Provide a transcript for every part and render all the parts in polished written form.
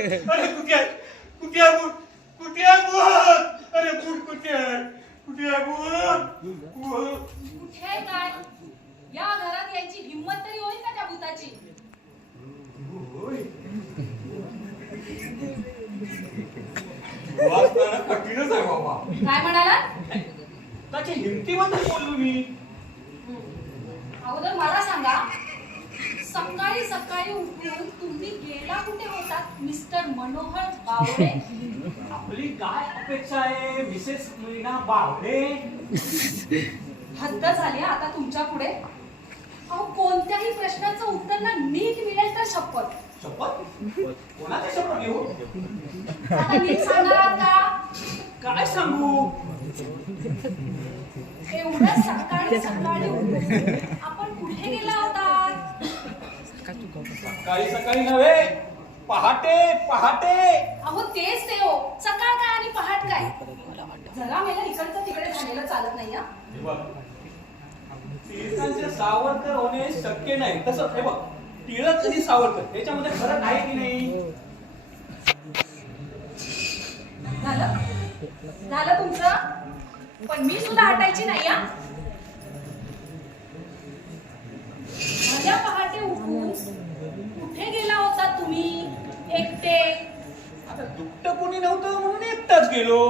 अरे कुठे आहे कुठे आहे बूट कुठे आहे बूट अरे बूट कुठे आहे बूट कुठे काय या घरात यायची हिंमत तरी होईल का त्या भूताची वाचताना कठीणच आहे बाबा काय म्हणाला त्याच्या हिमतीबद्दल बोललो मी अगोदर मला सांगा सकाळी सकाळी उठून तुम्ही गेला कुठे होतात मिस्टर मनोहर बावडे आपली काय अपेक्षा आहे मिसेस मीना बावडे हद्द झाली आता तुमच्या पुढे अहो कोणत्याही प्रश्नाचं उत्तर ना नीट मिळेल तर शपथ शपथ कोणाची शपथ घेऊ आता नीट सांगा का काय सांगू एवढं सकाळी सकाळी उठून आपण कुठे गेला होता सकाळी सकाळी नव्हे पहाटे पहाटे अहो तेच ते हो सकाळ काय आणि पहाट काय जरा मेला इकडचं तिकडे झालेलं चालत नाही हा हे बघ टिळकांचे सावरकर होणे शक्य नाही तसं हे बघ टिळक आणि सावरकर त्याच्यामध्ये फरक आहे की नाही झालं तुमचं पण मी सुद्धा हटायची नाही हा माझ्या पहाटे उठून कुठे गेला होता तुम्ही एकटे आता दुट्ट कोणी नव्हतं म्हणून एकटाच गेलो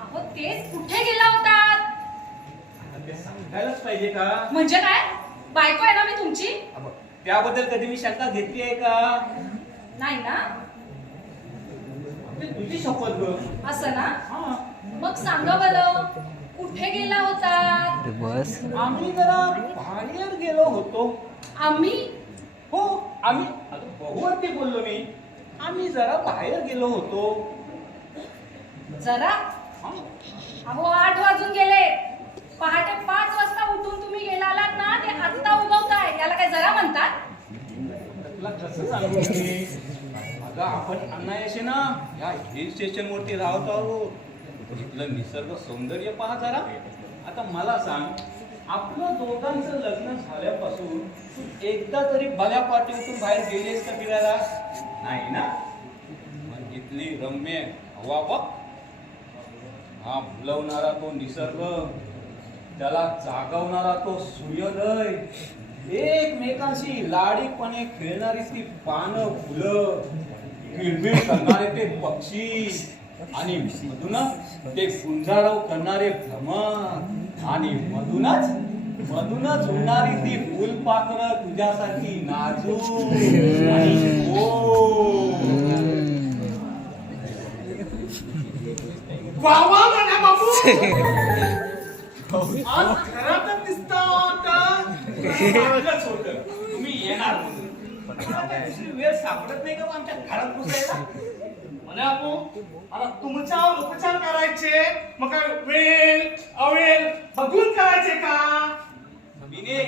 अहो तेच कुठे गेला होता ते सांगायलाच पाहिजे का म्हणजे काय बायको आहे ना मी तुमची त्याबद्दल कधी मी शंका घेतली आहे का नाही ना तुझी शपथ ग असं ना हा मग सांगा बरं कुठे गेला होता आम्ही जरा बाहेर गेलो होतो आम्ही हो आम्ही आता बहुवरती बोललो मी आम्ही जरा बाहेर गेलो होतो जरा हा. अहो 8 वाजून गेले पहाटे 5 वाजता उठून तुम्ही गेलात ना ते आत्ता उगवताय याला काय जरा म्हणतात तुला कसं सांगू मी अगं आपण अनायासे ना या हिल स्टेशन वरती राहत आहोत इथलं निसर्ग सौंदर्य पहा जरा आता मला सांग आपलं दोघांचं लग्न झाल्यापासून तू एकदा तरी भल्या पाठीतून बाहेर गेलीस का फिरायला नाही ना मग इथली रम्य हवा बघ हा फुलवणारा तो निसर्ग त्याला जागवणारा तो सूर्योदय एकमेकांशी लाडीपणे खेळणारी ती पानं फुलं किळबिळ करणारे ते पक्षी आणि मधूनच ते गुंजारव करणारे भ्रमर आणि मधूनच उडणारी ती फुलपाखरं तुझ्यासाठी नाजूक आणि वावा म्हणा बाबू आज घरातच दिसता तुम्ही येणार म्हणून वेळ सापडत नाही का आमच्या घरात घुसायला म्हणे बापू आता तुमच्यावर उपचार करायचे मग काय वेळ अवेळ बघून करायचे का विने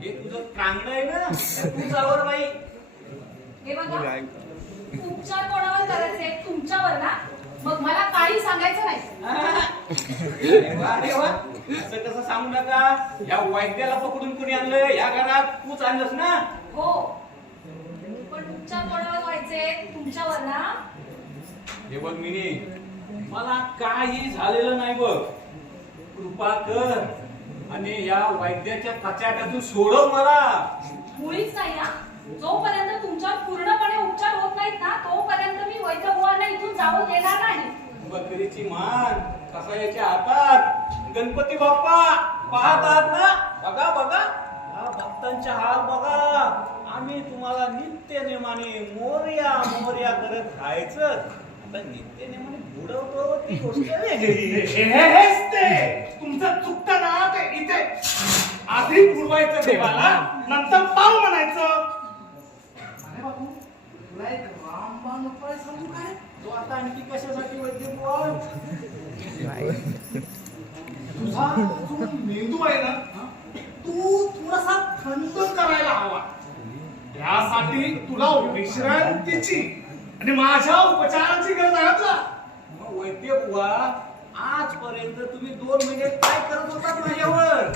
हे तुझं कांगड आहे ना तू जावर बाई हे बघा उपचार कोणावर करायचे तुमच्यावर ना मग मला काही सांगायचं नाही अरे वा असं कसं सांगू नका या वैद्याला पकडून कोणी आणलं या घरात तूच आणलंस ना हो पण उपचार कोणावर व्हायचे तुमच्यावर ना हे बघ मिनी मला काही झालेलं नाही बघ कृपा कर आणि या वैद्याच्या कचाट्यातून सोडव मला मुळीच नाही ना जोपर्यंत तुमच्यावर पूर्णपणे उपचार होत नाहीत ना तोपर्यंत मी वैद्य बुवांना इथून जाऊ देणार नाही बकरीची मान कसायाच्या हातात गणपती बाप्पा पाहतात ना बघा बघा या भक्तांच्या हाल बघा आम्ही तुम्हाला नित्य नेमाने मोरया मोरया करत राहायचं आता नित्य नेमाने बुडवतो ती गोष्ट वेगळी हेच ते तुमचं चुकतं ना ते इथे आधी पुरवायचं देवाला नंतर पाव म्हणायचं अरे बाबू तुला एक रामबाण उपाय सांगू काय तो आता आणखी कशासाठी वैद्य बुवा तुझा जो मेंदू आहे ना तू थोडासा थंड करायला हवा त्यासाठी तुला विश्रांतीची आणि माझ्या उपचाराची गरज आहे तुला मग वैद्य बुवा आजपर्यंत तुम्ही 2 महिने काय करत होतात माझ्यावर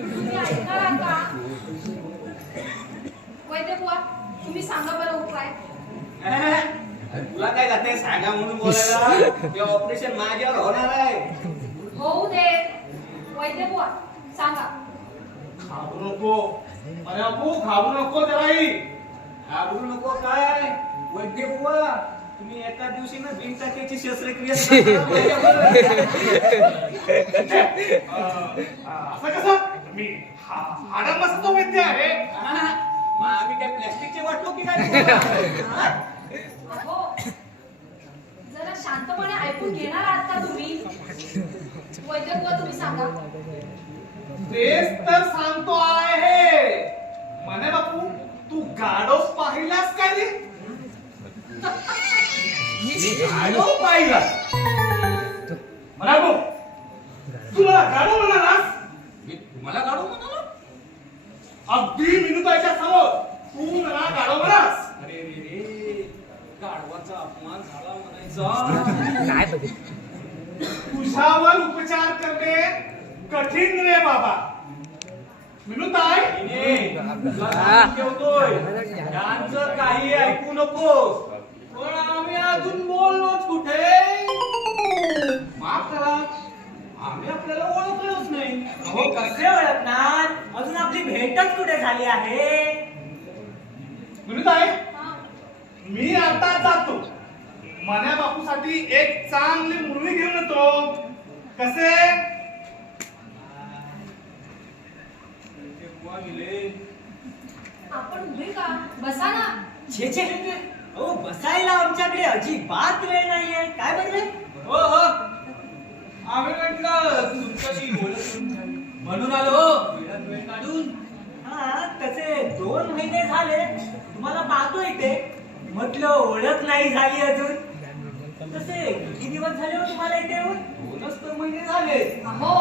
तुम्ही ऐकणार का वैद्य बुवा तुम्ही सांगा बरं उपाय. तुला काय जाते सांगा म्हणून बोलायला? ते ऑपरेशन माझ्यावर होणार आहे. होऊ दे. वैद्य बुवा सांगा. घाबरू नको अरे बापू, घाबरू नको जराही. घाबरू नको काय वैद्य बुवा, तुम्ही एका दिवशी ना बिनटाक्याची शस्त्रक्रिया करता. असं कसं? मी हाडा मस्त वैद्य आहे. मग आम्ही काय प्लॅस्टिकचे वाटलो की काय? अहो जरा शांतपणे ऐकून घेणार आहात का तुम्ही? वैद्य बुवा तुम्ही सांगा. तेच तर सांगतो आहे. म्हणे बापू, तू गाढव पाहिलास काय रे? गाढव पाहिला म्हणा गो, तुला गाढव म्हणालास? मी तुम्हाला काढू म्हणालो? अगदी विनुताच्या समोर तू मला गाढव म्हणास? अरे रे रे, गाढवाचा अपमान झाला म्हणायचा. तुझ्यावर उपचार करणे कठीण रे बाबा. विनुताई, तुला सांगून ठेवतोय, यांचं काही ऐकू नकोस. पण आम्ही अजून बोललोच कुठे? माफ करा, आम्ही आपल्याला ओळखलोच नाही. हो कसे ओळखणार? अजून आपली भेटच कुठे झाली आहे? विनुताई, हा. मी आता जातो. मन्या बापूसाठी एक चांगली मुरळी घेऊन येतो. कसे? बुवा गेले. आपण उभे का? बसा ना. छे छे, हो बसायला आमच्याकडे अजिबात वेळ नाहीये. काय बनले? हो हो, आम्ही म्हटलं तुमच्याशी बोलत म्हणून आलो. वेळात वेळ काढून. हा तसे 2 महिने झाले तुम्हाला पाहतो इथे. म्हटलं ओळख नाही झाली अजून. तसे किती दिवस झाले हो तुम्हाला इथे येऊन? 2च तर महिने झाले. अहो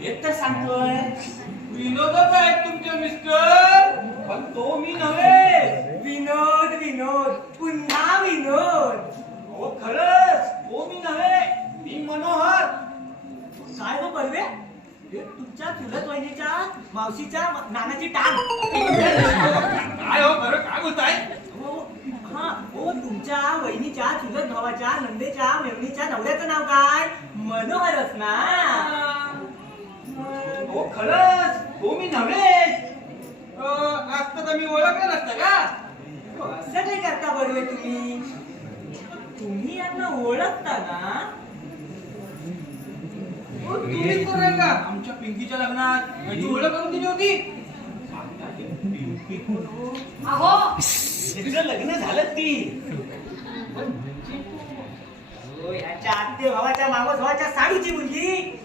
तेच तर सांगतोय. विनोदच आहेत तुमचे मिस्टर, पण तो मी नव्हे. विनोद विनोद पुन्हा विनोद. हो खरंच तो मी नव्हे, मी मनोहर. काय हो बर्वे? हे तुमच्या चुलत वहिनीच्या मावशीच्या नानाची टांग. काय हो खरं काय बोलताय? हो हा हो, तुमच्या वहिनीच्या चुलत भावाच्या नंदेच्या मेवणीच्या नवऱ्याचं नाव काय? मनोहरच ना? हो खरंच तो मी नव्हे. असतं तर मी ओळखलं नसतं का? असं काय करता बर्वे तुम्ही? तुम्ही यांना ओळखता ना? हो, तुम्हीच तर नाही का आमच्या पिंकीच्या लग्नात माझी ओळख करून दिली होती? अहो तिचं लग्न झालं ती. हो, याच्या आत्ते भावाच्या मावस भावाच्या साडूची मुलगी.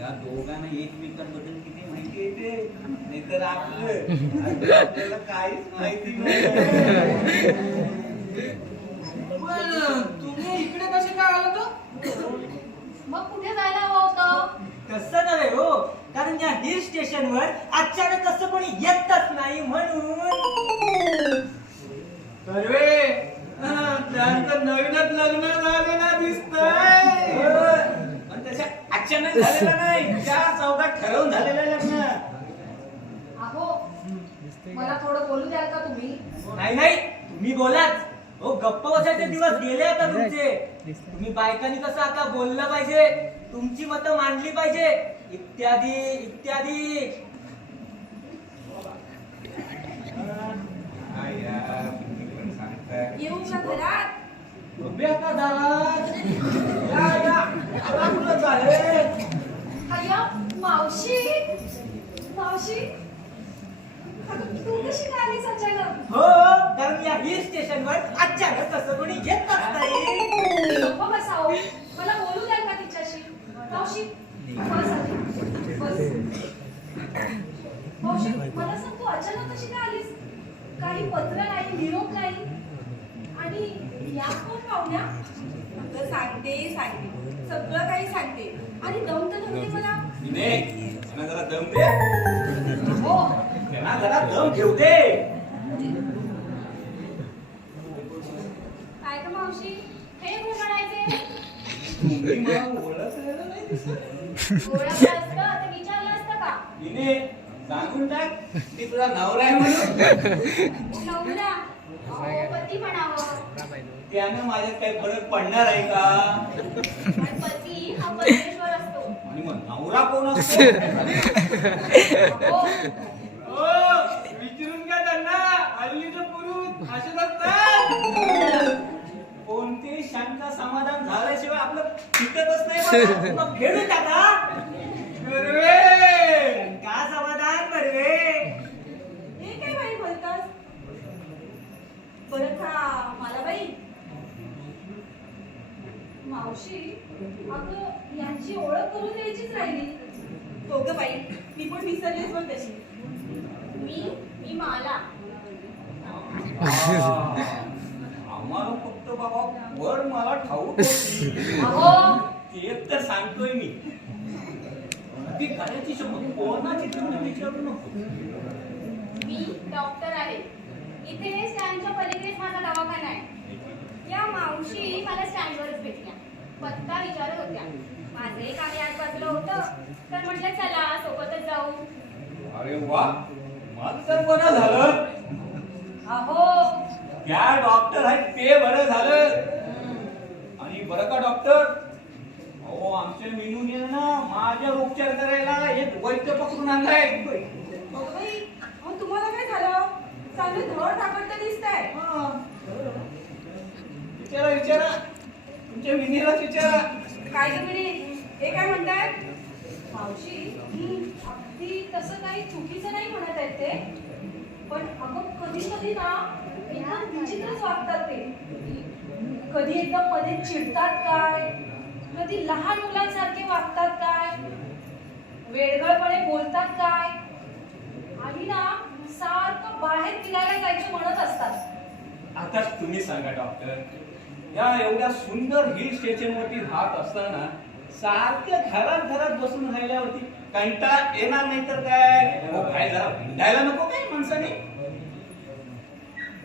या दोघांना एकमेकांबद्दल किती माहिती येते, नाहीतर आपल्याला काहीच माहिती नाही. पण तुम्ही इकडे कसे काय आलात? मग कुठे जायला हवं होतं? तसं नव्हे हो, कारण या हिल स्टेशनवर अचानक असं कोणी येतच नाही म्हणून. कर्वे, त्यांचं नवीनच लग्न झालेलं दिसतंय. पण तशा अचानक झालेलं नाही, त्या चौकात ठरवून झालेलं लग्न. अहो मला थोडं बोलू द्याल का तुम्ही? नाही नाही, तुम्ही बोलाच. हो गप्प बसायचे दिवस गेले आता तुमचे. तुम्ही बायकांनी कसं आता बोललं पाहिजे, तुमची मतं मांडली पाहिजे, इत्यादी इत्यादी. येऊ का घरात? उभे आता दारात. या, आता कुठं चालेल? अय्या मावशी, मावशी तू कशी काय आलीस अचानक? हो, कारण या हिल स्टेशनवर अचानक कसं कोणी येतच नाही. गप्प बसाओ. मला बोलू द्याल का तिच्याशी? मावशी बस आधी. बस. मावशी मला सांग, तू अचानक कशी काय आलीस? काही पत्र नाही, निरोप नाही. आणि या कोण पाहुण्या? अगं सांगते सगळं काही सांगते. आणि दम तर धरते मला. हिने, त्यांना जरा दम दे. हो त्यांना जरा दम घेऊ दे. काय ग मावशी, हे कोण म्हणायचे? तुम्ही मला ओळखलेलं नाही दिसत. ओळखलं असतं तर विचारलं असतं का? हिने, सांगून टाक की तुझा नवरा आहे म्हणून. नवरा अहो, पती म्हणावं. त्यानं माझ्यात काही फरक पडणार आहे का? पण पती हा परमेश्वर असतो. आणि मग नवरा कोण असतो? अहो, हो विचारून घ्या त्यांना हल्लीचं पुरुष असेच असतात. कोणती शंका समाधान झाल्याशिवाय आपलं टिकतच नाही बघा. मग फेडून टाका. बर्वे का समाधान बर्वे. हे काय बाई बोलतास बरं का मला बाई मावशी अगं यांची ओळख करून द्यायचीच राहिली. हो ग बाई मी पण विसरलेच बघ तशी. मी माला. आम्हाला फक्त बाबा वर मला ठाऊक होती. अहो, एक तर सांगतोय मी ती करायची शपथ कोणाची तेवढी विचारू नको. मी डॉक्टर आहे. इथे स्टँडच्या पलीकडेच माझा दवाखाना आहे. या मावशी मला स्टँडवरच भेटल्या. पत्ता विचारत होत्या. माझं एक आम्ही आजबाजूला होतं तर म्हटलं चला सोबतच जाऊ. अरे वा माझं तर बरं झालं. अहो, त्या डॉक्टर आहेत ते बरं झालं. आणि बरं का डॉक्टर अहो आमच्या मेनूने ना माझ्यावर उपचार करायला एक वैद्य पकडून आणलाय. हो बाई अहो तुम्हाला काय झालं चांगले धड धाकट दिसताय. विचारा विचारा तुमच्या विनीलाच विचारा. काय ग मिनी हे काय म्हणताय. मावशी अगदी तसं काही चुकीचं नाही म्हणत आहेत ते. पण अगं कधी कधी ना एकदम विचित्रच वागतात ते. कधी एकदम मध्ये चिडतात काय, कधी लहान मुलांसारखे वागतात काय, वेडगळपणे बोलतात काय, आणि ना सारखं बाहेर फिरायला जायचं म्हणत असतात. आता तुम्ही सांगा डॉक्टर या एवढ्या सुंदर हिल स्टेशन वरती राहत असताना सारख्या घरात बसून राहिल्यावरती कंटाळा येणार नाही तर काय? हो काय जरा भिंडायला नको काय माणसाने?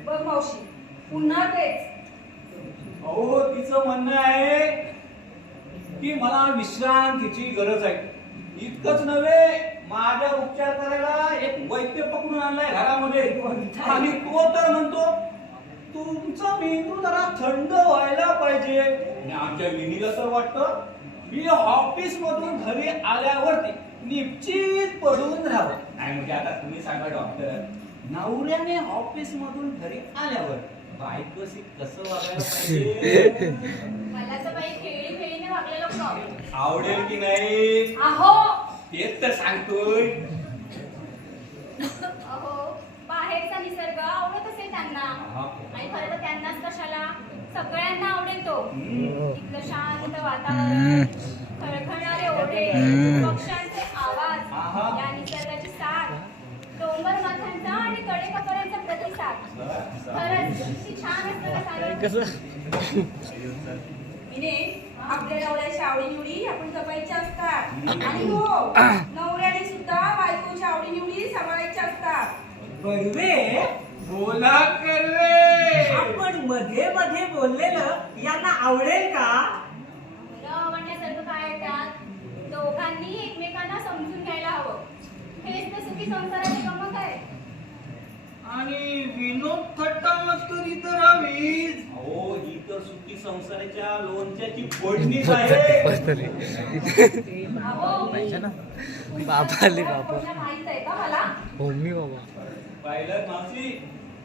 बघ मावशी पुन्हा तेच. अहो तिचं म्हणणं आहे की मला विश्रांतीची गरज आहे. इतकंच नव्हे माझ्यावर उपचार करायला एक वैद्य पकडून आणलाय घरामध्ये. आणि तो तर म्हणतो तुमचा मेंदू जरा थंड व्हायला पाहिजे. आणि आमच्या विनीला तर वाटतं मी ऑफिस मधून घरी आल्यावरती निश्चित पडून राहावं. नाही म्हणजे आता तुम्ही सांगा डॉक्टर नवऱ्याने ऑफिस मधून घरी आल्यावर बायकोशी कसं वागायला पाहिजे? मला तर बाई खेळीने वागलेलं खूप आवडेल. आवडेल की नाही अहो तेच तर सांगतोय. अहो बाहेरचा निसर्ग आवडत असेल त्यांना. हा. आणि खरं तर त्यांनाच कशाला सगळ्यांना आवडेल तो. इथलं शांत वातावरण, खळखळणारे ओढे, पक्ष्यांचे आवाज, आहा. या निसर्गाची साथ, डोंगर माथ्यांचा आणि कडेकपाऱ्यांचा प्रतिसाद. खरंच किती छान असतं ना सारं. मिने आपल्या नवऱ्याच्या आवडीनिवडी आपण जपायच्या असतात. आणि हो नवऱ्याने सुद्धा बायकोच्या आवडीनिवडी सांभाळायच्या असतात. बर्वे बोला कर्वे. आपण मध्ये मध्ये बोललेलं यांना आवडेल का. मुलं म्हणण्यासारखं काय आहे त्यात. दोघांनी एकमेकांना समजून घ्यायला हवं. हेच तर सुखी संसाराची गमक आहे. आणि विनोद थट्टा मस्करी तर हवीच. अहो ही तर सुखी संसाराच्या लोणच्याची फोडणीच आहे. अहो बाबा आले बाबा. कोणाला माहित आहे का मला. हो मी बाबा. पाहिलं मावशी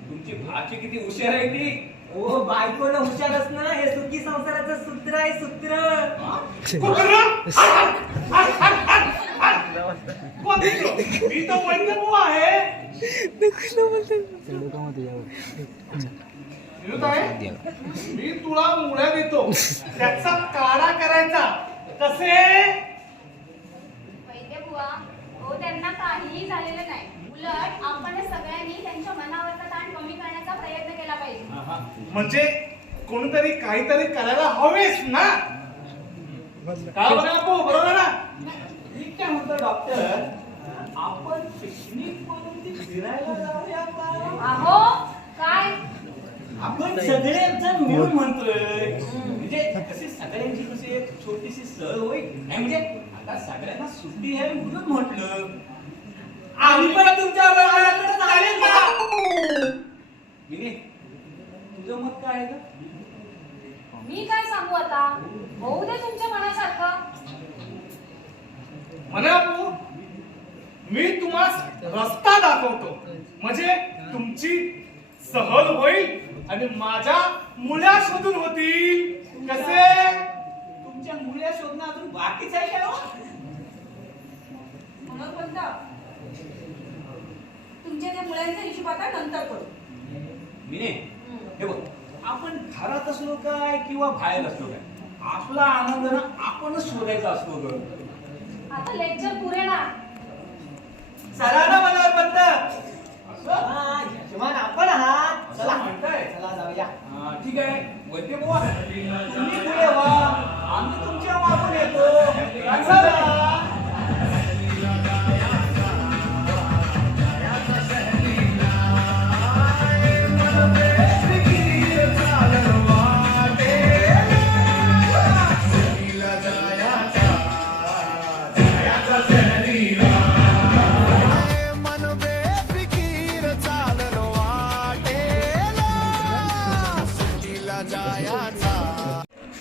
तुमची भाची किती हुशार आहे ती. ओ बायकोला हुशारच ना हे सुखी संसाराचं सूत्र आहे सूत्र. मी तर वैद्यभू आहे. विनोद आहे मी तुला मुळ्या देतो त्याचा काढा करायचा कसे. वैद्य बुवा हो त्यांना काहीही झालेलं नाही. उलट आपण सगळ्यांनी त्यांच्या मनावरचा ताण कमी करण्याचा प्रयत्न केला पाहिजे. म्हणजे कोणतरी काहीतरी करायला हवेच ना. काय बघा बापू बरोबर ना. मी काय म्हणतो डॉक्टर आपण पिकनिक म्हणून ती फिरायला जाऊया का? अहो काय आपण सगळेजण मिळून म्हणतोय. म्हणजे कशी सगळ्यांची कशी एक छोटीशी सहल होईल. नाही म्हणजे आता सगळ्यांना सुट्टी आहे म्हणून म्हटलं. आम्ही पण तुमच्या बरोबर आलो तर चालेल का? मिने तुझं मत काय आहे का? मी काय सांगू आता, होऊ दे तुमच्या मनासारखं. म्हणे बापू, मी तुम्हाला रस्ता दाखवतो म्हणजे तुमची सहल होईल आणि माझ्या मुल्या शोधून होतील. कसे? तुमच्या मुल्या शोधणं अजून बाकीच आहे का हो? म्हणून म्हणता तुमच्या त्या मुलांचा हिशोब आता नंतर करू. मिने हे बघ, आपण घरात असलो काय किंवा बाहेर असलो काय, आपला आनंद ना आपणच शोधायचा असतो ग. आता लेक्चर पुरे ना. चला ना मनोहर पंत. असं हा, यजमान आपण आहात. असं चला म्हणताय? चला जाऊया. हा, ठीक आहे. वैद्य बुवा, तुम्ही पुढे व्हा, आम्ही तुमच्या मागून येतो. चला.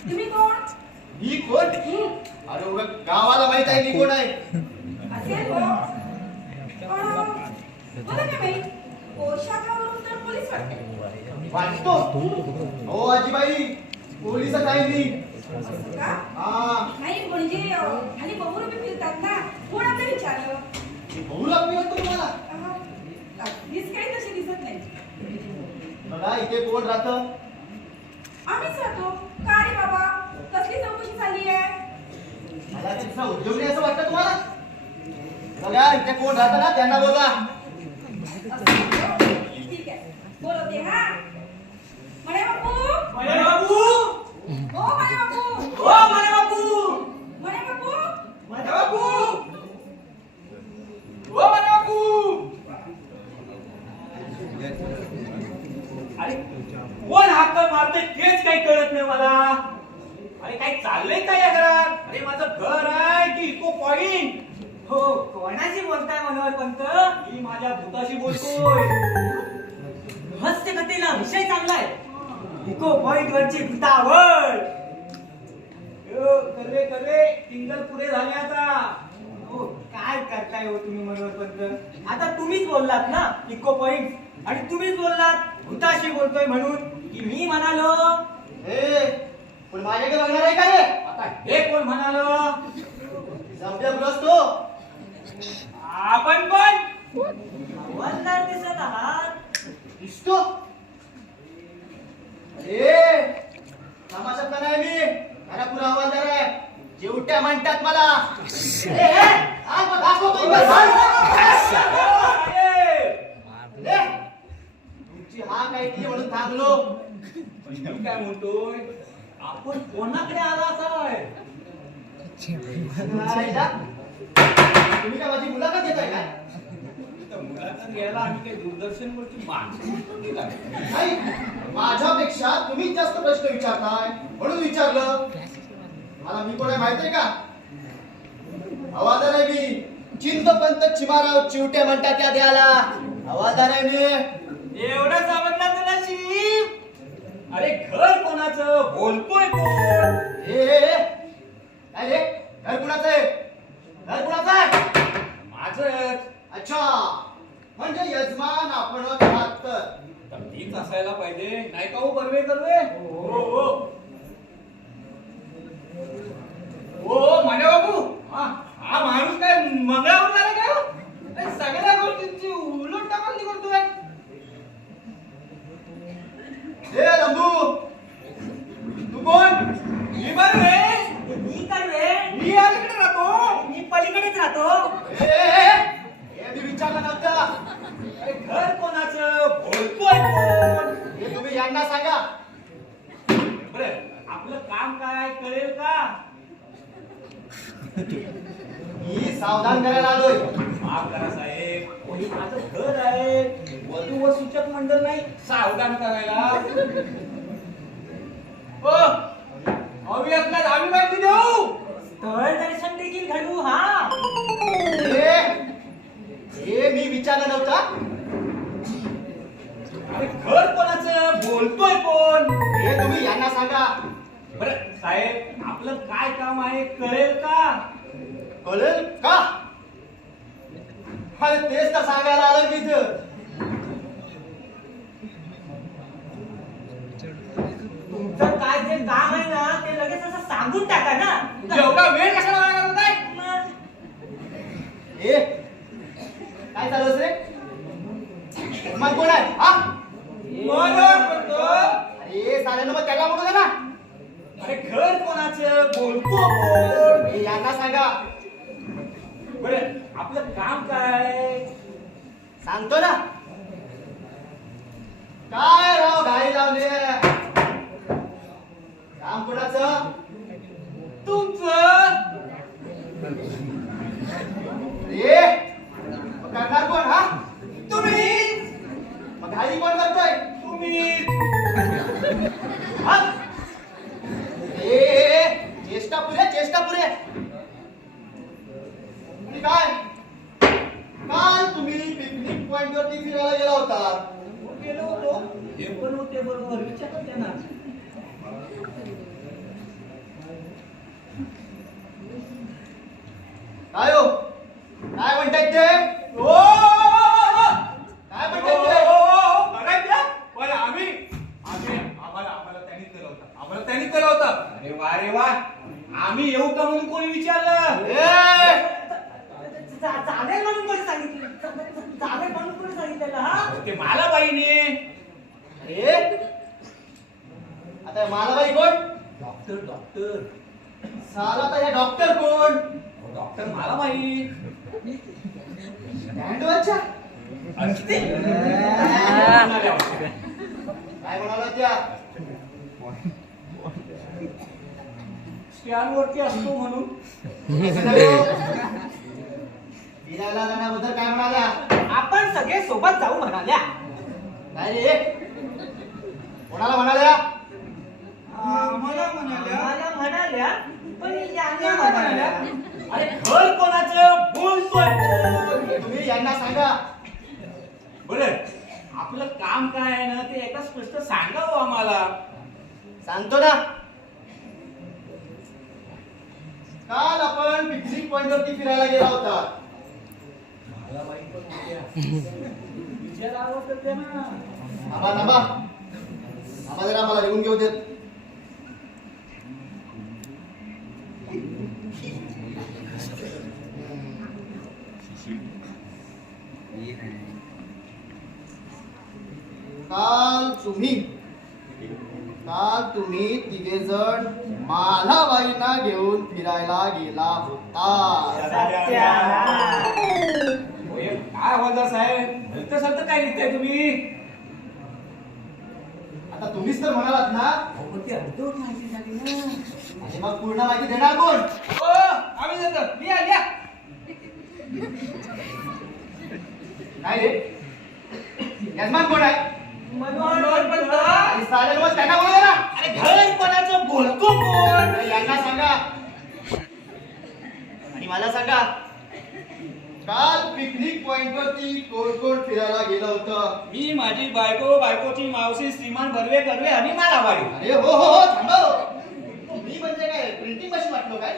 तुम्ही कोण? ही कोण? अरे उगा गावाला माहित आहे मी कोण आहे. असेल हो. पण मला काय माहित, पोशाखावरून तर पोलीस वाटते. वाटतो हो आजीबाई, पोलिसात आहे मी. का? हा, नाही म्हणजे आणि बहुरूपी फिरतात ना, कोण आता विचारलं? बहु लागली असतो तुम्हाला. अगदीच काही तसे दिसत नाही. बघा इथे कोण राहतं. आम्हीच राहतो. का रे बाबा, कसली चौकशी झाली आहे? मला तिथला उद्योग नाही असं वाटतं तुम्हाला. बघा इथे कोण राहतं ना त्यांना बोला. ठीक आहे, बोलवते हा. म्हणे बापू, मने बाबू. ओ म्हणे बापू, ओ मने बाबू. म्हणे बापू. मने बाबू. ओ मने बाबू. अरे कोण हाक मारते तेच काही कळत नाही मला. अरे काय चाललंय काय या घरात? अरे माझं घर आहे की इको पॉइंट? हो, कोणाशी बोलताय मनोहर पंत? मी माझ्या भूताशी बोलतोय. हस्य कथेला विषय चांगलाय. इको पॉइंट वरची भूतावळ. कर्वे कर्वे टिंगल पुरे झाले आता. हो, काय करताय हो तुम्ही मनोहर पंत? आता तुम्हीच बोललात ना इको पॉइंट, आणि तुम्हीच बोललात भूताशी बोलतोय म्हणून की मी म्हणालो. हे पण माझ्याकडे बघणार आहे का रे? आता हे कोण म्हणालो? जमल्याग्रस्त हो. आपण पण हवालदार दिसत आहात. दिसतो. अरे तमाशात का नाही मी, घरापुरा हवालदार आहे. जेवट्या म्हणतात मला. आज मग दाखवतो ले. तुमची हा काय केली म्हणून थांबलो. मी काय म्हणतोय, आपण कोणाकडे आला असाय? तुम्ही काय माझी मुलाखत घेताय काय? तर मुलाखत घ्यायला आम्ही काही दूरदर्शनवरची माणसं म्हणतो की काय? नाही, माझ्यापेक्षा तुम्हीच जास्त प्रश्न विचारताय म्हणून विचारलं. मला मी कोण आहे माहित आहे का? हवालदार आहे मी. चिंतपंत चिमाराव चिवट्या म्हणतात त्या द्याला हवालदार आहे मी. एवढं समजलं तुला शिव? अरे घर कोणाचं, बोलतोय कोण? काय रे? घर कुणाचं आहे? घर कुणाचं आहे? माझंच. अच्छा, म्हणजे यजमान आपणच आहात तर. तर तीच असायला पाहिजे, नाही का हो बर्वे कर्वे? हो म्हणे बापू, हा माणूस काय मंगळावर आला काय हो? काय सगळ्या गोष्टींची उलट टाकली करतोय. हे लंबू, तू कोण? मी बर्वे. मी कर्वे. मी अलीकडे राहतो. मी पलीकडेच राहतो. हे मी विचारलं नव्हतं. अरे घर कोणाचं, बोलतोय कोण? हे तुम्ही यांना सांगा. बरं, आपलं काम काय कळेल का? मी सावधान करायला आलोय. माफ करा साहेब, हे माझं घर आहे, वधू व सूचक मंडळ नाही सावधान करायला. हो, आम्ही आपल्याला आम्ही माहिती देऊ. स्थळ दर्शन देखील घडवू. हा, हे बोलतोय कोण? हे तुम्ही यांना सांगा. बरं साहेब, आपलं काय काम आहे कळेल का? कळेल का? अरे तेच तर सांगायला आलं मी इथं. तुमचं काय जे काम आहे ना ते लगेच असं सांगून टाका ना. एवढा वेळ कशाला वाया घालवताय? ए काय चालू रे? मग कोण आहे हा? बरोबर म्हणतो. अरे साऱ्यांना मग त्याला बोलू दे ना. अरे घर कोणाचं, बोलतो कोण? हे यांना सांगा. बरं आपलं काम काय? सांगतो ना. काय राव घाई लावली? काम कोणाचं? तुमचं. ए मग करणार कोण हा? तुम्ही. मग घाई कोण करतोय? तुम्ही. हा? ए चेष्टा पुरे चेष्टा पुरे. तुम्ही काय काल तुम्ही पिकनिक पॉइंट वरती फिरायला गेला होता. गेलो होतो. हे पण होते बरोबर. विचारा त्यांना. काय हो काय म्हणतायत ते? ओ, काय म्हणतायत ते? बघायचं? पण आम्हाला त्यांनी केलं होतं. अरे वा रे वा. आम्ही येऊ का म्हणून कोणी विचारलं? ए, चालेल म्हणून कोणी सांगितलं? चालेल म्हणून कोणी सांगितलेलं हा? ते मला बाईने. अरे आता मालाबाई कोण? डॉक्टर. साला तर हे डॉक्टर कोण? डॉक्टर मला बाई. बँडवरच्या असते. काय म्हणाला त्या? स्टँडवरती असतो म्हणून. फिरायला जाण्याबद्दल काय म्हणाल्या? आपण सगळे सोबत जाऊ म्हणाल्या. काय रे कोणाला म्हणाल्या? मला म्हणाल्या. मला म्हणाल्या पण यांना म्हणाल्या. अरे घर कोणाचं, बोलतोय कोण? तुम्ही यांना सांगा. बरं आपलं काम काय आहे ना ते एका स्पष्ट सांगावं आम्हाला. सांगतो ना. काल आपण पिकनिक पॉइंट वरती फिरायला गेला होता. मला बाई पण होत्या. विचारावं तर ते ना. थांबा जरा मला लिहून घेऊ देत. काल तुम्ही तिघे जण मालाबाईंना घेऊन फिरायला गेला होता. होय, काय होता साहेब? भलतं सलतं काय लिहिताय तुम्ही? आता तुम्हीच तर म्हणालात ना. पण ते अर्धवट माहिती झाली ना. आणि मग पूर्ण माहिती देणार कोण? ओ, आम्ही देतो. लिहा. काय रे यजमान कोण आहे? मनोहर पंत. आणि साऱ्या रोज त्यांना बोलू दे ना. अरे घर कोणाचं, बोलतो कोण? अरे यांना सांगा. आणि मला सांगा काल पिकनिक पॉइंट वरती कोण कोण फिरायला गेलं होतं? मी, माझी बायको, बायकोची मावशी, श्रीमान बर्वे कर्वे आणि मला बाई. अरे हो थांबव. मी म्हणजे काय प्रिंटिंग मशीन वाटलो काय?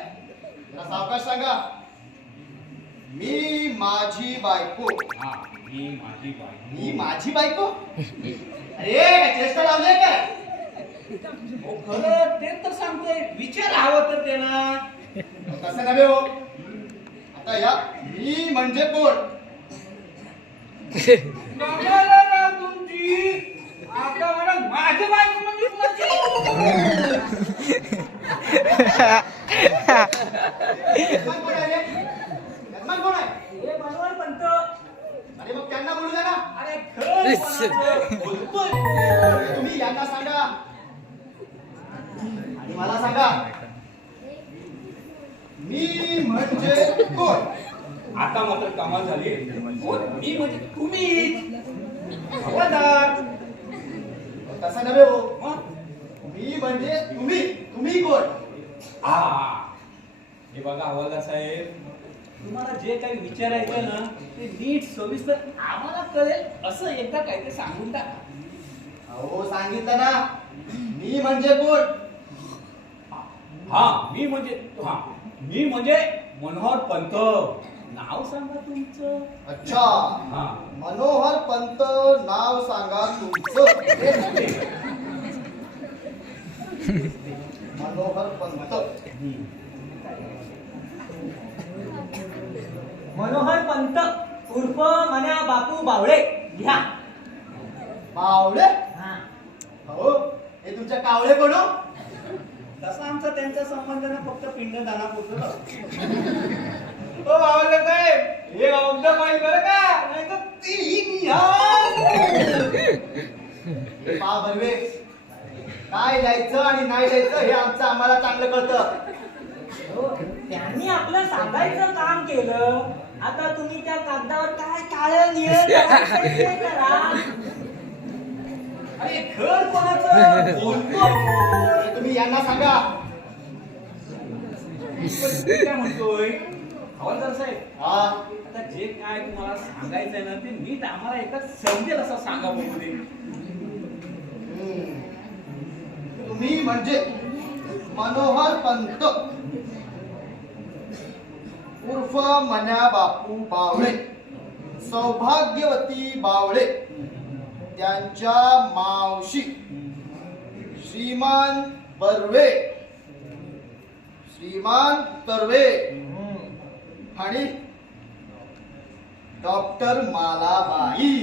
जरा सावकाश सांगा. मी माझी बायको. हा, मी माझी बाई. मी माझी बायको? अरे काय चेष्टा लावले काय? हो, खरं तेच तर सांगतोय. विचार हवं तर त्यांना. तसं नव्हे हो. आता या मी म्हणजे कोण? कमाल ना तुमची. आता मला माझी बायको म्हणजे कोणाची? यजमान कोण आहे रे? यजमान कोण आहे? हे मनोहर पंत. अरे मग त्यांना बोलू दे ना. अरे घर कोणाचं, बोलतोय कोण? तुम्ही यांना सांगा. आणि मला सांगा मी म्हणजे कोण? आता मात्र कमाल झाली. हो, मी म्हणजे तुम्ही. हवालदार. तसं नव्हे हो. मग? मी म्हणजे तुम्ही कोण? हे बघा हवालदार साहेब, तुम्हाला जे काही विचारायचं ना ते नीट सविस्तर आम्हाला कळेल असं एकदा काय ते सांगून टाका. अहो सांगितलं ना, मी म्हणजे कोण? मी म्हणजे मनोहर पंत. नाव सांगा तुमचं. अच्छा, हा. मनोहर पंत नाव सांगा तुमचं. मनोहर पंत. मनोहर पंत उर्फ मन्या बापू बावळे घ्या. बावळे? हा. हो, हे तुमच्या कावळे कोण हो? तसा आमचा त्यांचा संबंध ना फक्त पिंडदाना पुरतो. हो बाबाला साहेब, हे औंधा पाहिजे बरं का, नाही तर तीन या. पहा बर्वे, काय द्यायचं आणि नाही द्यायचं हे आमचं आम्हाला चांगलं कळतं. हो, त्यांनी आपलं सांगायचं काम केलं. आता तुम्ही त्या कागदावर काय काळं निळं करायचं ते करा. अरे घर कोणाचं? बोलतो कोण? हे तुम्ही यांना सांगा. मी काय म्हणतोय हवालदार साहेब, हा, आता जे काय तुम्हाला सांगायचंय ना ते नीट आम्हाला एका समजेल असं सांगा बघू. तुम्ही म्हणजे मनोहर पंत उर्फ मन्या बापू बावळे, सौभाग्यवती बावळे, त्यांच्या मावशी श्रीमान बर्वे, श्रीमान कर्वे आणि डॉक्टर मालाबाई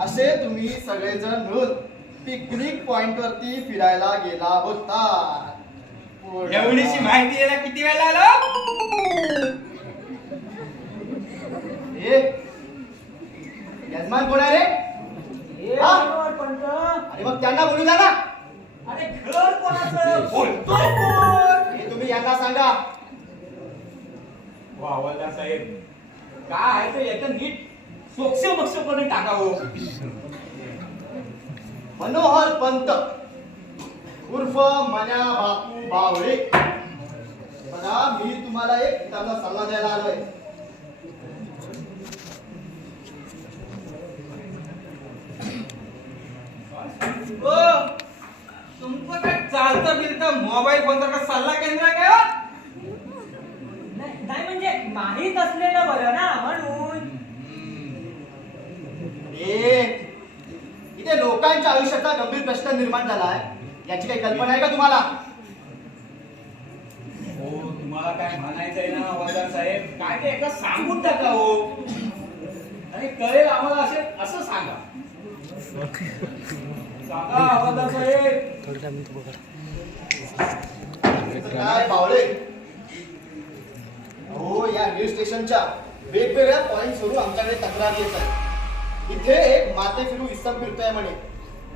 असे तुम्ही सगळेजण मिळून पिकनिक पॉइंट वरती फिरायला गेला होता. एवढीशी माहिती यायला किती वेळ लागला? हे यजमान कोण आहे रे? हे हा? मनोहर पंत. अरे मग त्यांना बोलू द्या ना. अरे घर कोणाचं? बोलतो कोण? हे तुम्ही यांना सांगा. हो हवालदार साहेब, काय आहे ते याचं नीट सोक्ष मक्ष करून टाकावं. मनोहर पंत उर्फ मन्या बापू बावळे. बघा, मी तुम्हाला एक चांगला सल्ला द्यायला आलोय. तुमचं काय चालतं फिरतं मोबाईल फोनचा का सल्ला केंद्र आहे का? नाही म्हणजे माहीत असलेलं बरं ना म्हणून. इथे लोकांच्या आयुष्याचा गंभीर प्रश्न निर्माण झालाय, याची काही कल्पना आहे का तुम्हाला? हो, तुम्हाला काय म्हणायचंय ना हवालदार साहेब, काय ते एका सांगून टाका हो. आणि कळेल आम्हाला असं सांगा. सांगा हवालदार साहेब. थोडं टाइम तो बघा. काय बावळे, हो या हिल स्टेशनच्या वेगवेगळ्या पॉइंट वरून आमच्याकडे तक्रार येत आहे. इथे एक माते फिरू इसम फिरतोय म्हणे,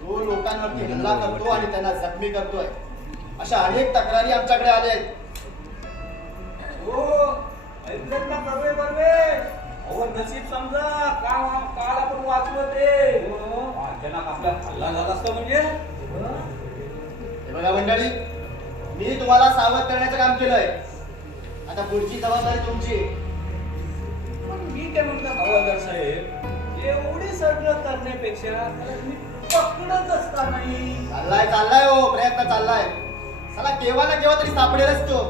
तो लोकांवरती हल्ला करतो आणि त्यांना जखमी करतोय. अशा अनेक तक्रारी आमच्याकडे आल्या आहेत. हो, ऐकलं का बर्वे बर्वे? अहो नशीब समजा, काल आपण वाचलं ते. अचानक आपला हल्ला झाला असतो म्हणजे. हे बघा मंडळी, मी तुम्हाला सावध करण्याचं काम केलंय. आता पुढची जबाबदारी तुमची. पण मी काय म्हणतो हवालदार साहेब, एवढी सगळं करण्यापेक्षा त्याला मी पकडत असता नाही. चाललाय हो, प्रयत्न चाललाय. चला केव्हा ना केव्हा तरी सापडेलच तो.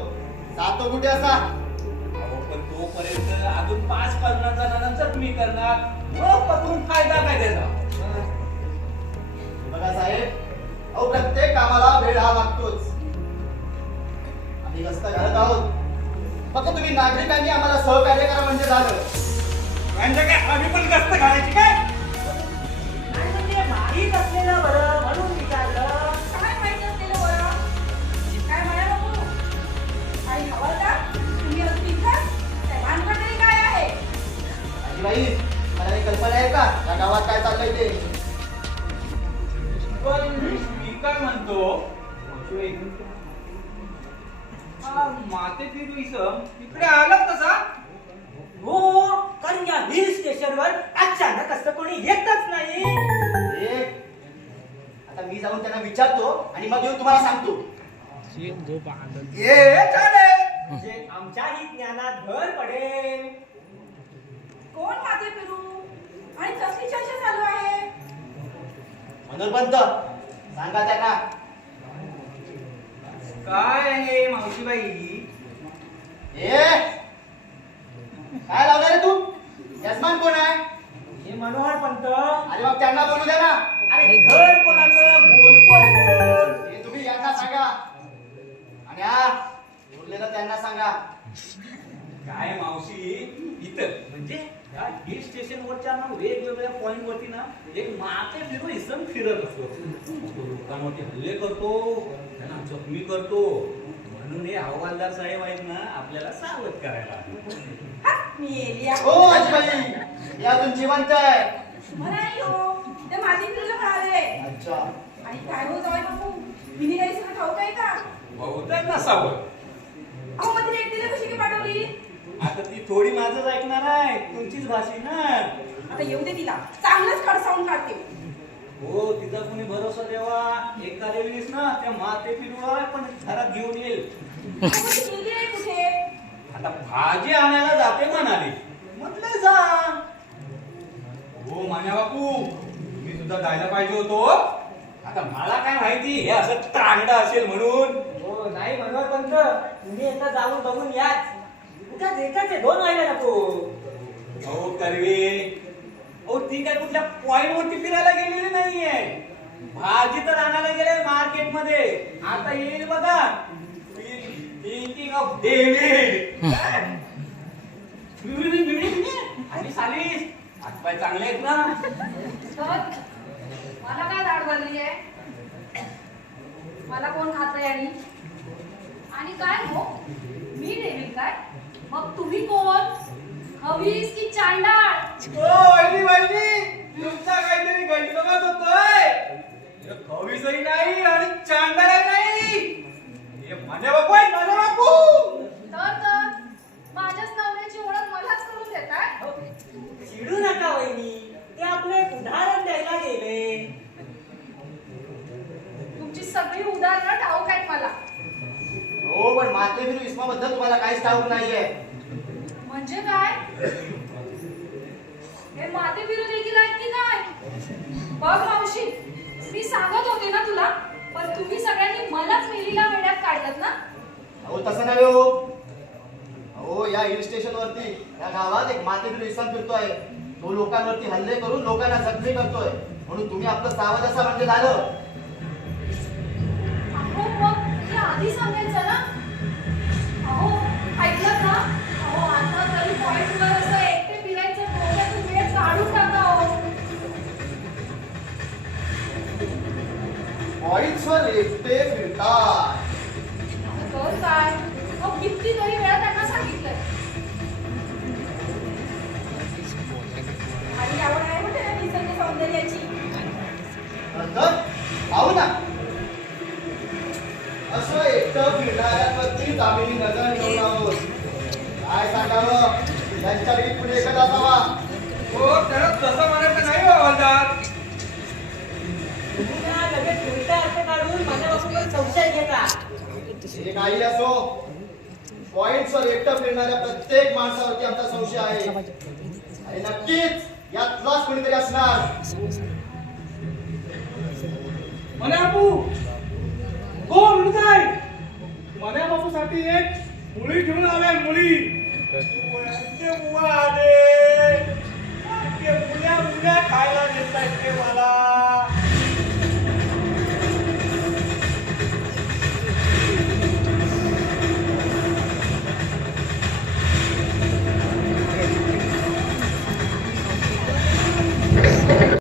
जातो कुठे असा? अहो पण तोपर्यंत अजून 5-50 जणांनाच मी करणार. मग पकडून फायदा काय त्याचा? बघा साहेब, अहो प्रत्येक कामाला वेळ हा लागतोच. आम्ही गस्त घालत आहोत, फक्त तुम्ही नागरिकांनी आम्हाला सहकार्य करा म्हणजे झालं. म्हणजे काय आम्ही पण गस्त घालायची काय? नाही म्हणजे माहीत असलेलं बरं म्हणून विचारलं. काय माहिती असलेलं बरं? काय म्हणायला नको? आणि हवालदार, तुम्ही अजून इथं? त्या भानगड तरी काय आहे? बाई, मला काही कल्पना आहे का या गावात काय चाललंय ते? पण मी काय म्हणतो, माते फिरू इसम इकडे आलाच कसा? हो, कारण या हिल स्टेशनवर अचानक असं कोणी येतच नाही. ए, आता मी जाऊन त्यांना विचारतो आणि मग येऊन तुम्हाला सांगतो. झोप आनंद. जे आमच्याही ज्ञानात भर पडेल. कोण माते फिरू? आणि कसली चर्चा चालू आहे? धनुर्बंत सांगा त्यांना. काय आहे मावशीबाई? ए काय लावणार रे तू? यजमान कोण आहे? हे मनोहर पंत. अरे मग त्यांना बोलू द्या ना. अरे घर कोणाचं? बोलतोय कोण? हे तुम्ही यांना सांगा आणि हा बोललेलं त्यांना सांगा. काय मावशी इथं म्हणजे या हिल स्टेशन वरच्या ना वेगवेगळ्या पॉइंट वरती ना एक माते फिरू इसम फिरत असतो. लोकांवरती हल्ले करतो, त्यांना जखमी करतो. म्हणून हे हवालदार साहेब आहेत ना आपल्याला सावध करायला. हा, मी येली आहे. हो आजीबाई हे अजून जिवंत आहे. नाही हो, ते माझी तुला म्हणाले. अच्छा आणि काय हो जावई बापू, मी काही सगळं ठाऊक आहे का? बहुतेक नसावं. अहो मग तिने एकटीला कशी काय पाठवली? आता ती थोडी माझंच ऐकणार आहे, तुमचीच भाषी ना. आता येऊ दे तिला, चांगलंच खडसावून काढते. हो तिचा कोणी भरोसा देवा. एखाद्या वेळेस ना त्या माते फिरूला पण घरात घेऊन येईल. अहो, मग ती गेली आहे कुठे? आता भाजी आणायला जाते म्हणाली. म्हटलं जा. हो मान्या बापू मी सुद्धा जायला पाहिजे होतो. आता मला काय माहिती हे असं तांगडं असेल म्हणून. हो नाही मनोहर पंत, तुम्ही एकदा जाऊन बघून याच. उगाच एकाचे दोन व्हायला नको. हो कर्वे हो ती काय कुठल्या पॉइंट वरती फिरायला गेलेली नाहीये. भाजी तर आणायला गेले मार्केट मध्ये. आता येईल बघा थिंकिंग ऑफ डेव्हिड. आणि सालीस हातपाय चांगले आहेत ना. तर मला काय दाढ भरली आहे? मला कोण खातंय आणि काय हो मी डेव्हिड काय? मग तुम्ही कोण? हवीस की चांडाळ? तुमचा काहीतरी गैरसमज होतोय. खवीसही नाही आणि चांडाळही नाही. हे माझ्या बापू आहे, माझ्या बापू. तर माझ्याच नवऱ्याची ओळख मलाच करून देताय? चिडू नका वहिनी, ते आपले एक उदाहरण द्यायला गेले. तुमची सगळी उदाहरणं ठाऊक आहेत मला. हो पण माते फिरू इस्माबद्दल तुम्हाला काहीच ठाऊक नाहीये. म्हणजे काय? हे माते फिरू देखील आहेत की काय? बघ मावशी, मी सांगत होते ना तुला, पण तुम्ही सगळ्यांनी मलाच मेलीला वेड्यात काढलं ना. अहो तसं नाही हो. अहो या हिल स्टेशन वरती या गावात एक माते फिरू इसम फिरतोय. तो लोकांवरती हल्ले करून लोकांना जखमी करतोय. म्हणून तुम्ही आपलं सावध असा म्हणजे झालं. अहो मग हे आधी सांगायचं ना. अहो ऐकलं ना? अहो आता तरी पॉइंटवर असं एकटे फिरायचं डोक्यातून वेळ काढून टाका हो. पॉइंट्सवर एकटे फिरतात. तर काय? मग कितीतरी वेळा त्यांना सांगितलंय. आणि आवड आहे म्हणजे ना निसर्ग सौंदर्याची. नंतर पाहू ना. असं एकटं फिरणाऱ्यांवरतीच आम्ही नजर ठेवून आहोत. काय सांगावं त्यांच्यापैकी पुढे एकच असावा. हो त्याला तसं म्हणायचं नाही हो हवालदार. तुम्ही ना लगेच उलटा अर्थ काढून माझ्या बाबूवर संशय घेता. हे काही असो पॉइंट्सवर एकटं फिरणाऱ्या प्रत्येक माणसावरती आमचा संशय आहे. आणि नक्कीच यातलाच कोणीतरी असणार. मन्या बापू कोण म्हणताय? मन्या बापू साठी एक मुली घेऊन आलाय. मुली मुळ्या खायला देत आहेत ते मला.